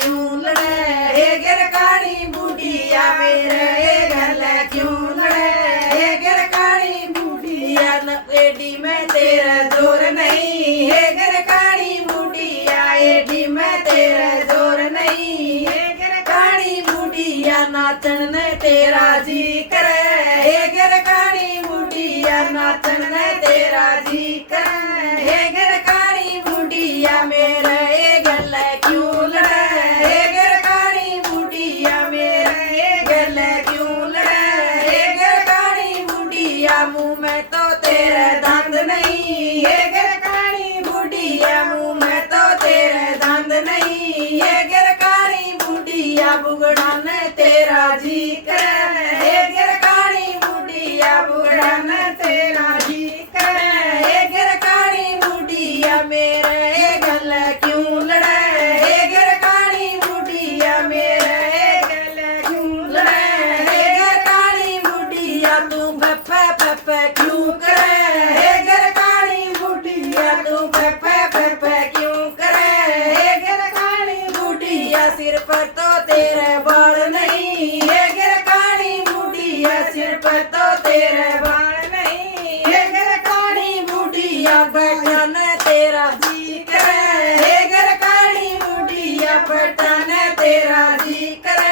क्यों लड़े हे गिरकानी बूढ़िया मेरे ये गल क्यों लड़े हे गिरकानी बूढ़िया एडी में तेरा जोर नहीं हे गिरकानी बूढ़िया एडी में तेरा जोर नहीं हे गिरकानी बूढ़िया नाचन ने तेरा जी करे हे गिरकानी बूढ़िया नाचन ने तेरा जी करे हे गिरकानी बूढ़िया मेरे ये गल क्यों लड़े हे गिरकानी बूढ़िया मेरे ये गल क्यों लड़े हे गिरकानी बूढ़िया मुँह में तो तेरे दंद नहीं हे गिरकानी बूढ़िया मुँह में तो तेरे दंद नहीं हे गिरकानी बूढ़िया बुगड़ा ने तेरा जी करे हे गिरकानी बूढ़िया बुगड़ा ने तेरा जी करे हे गिरकानी बूढ़िया मेरे ये गल क्यों लड़े हे गिरकानी बूढ़िया मेरे ये गल क्यों लड़े हे गिरकानी बूढ़िया तू पप्पे क्यों करे हे गिरकानी बूढ़िया तू पप्पे क्यों करे हे गिरकानी बूढ़िया सिर पर तो तेरे बाल नहीं हे गिरकानी बूढ़िया सिर पर तो तेरे बाल नहीं हे गिरकानी बूढ़िया बटन तेरा जी करे हे गिरकानी बूढ़िया बटन तेरा जी करे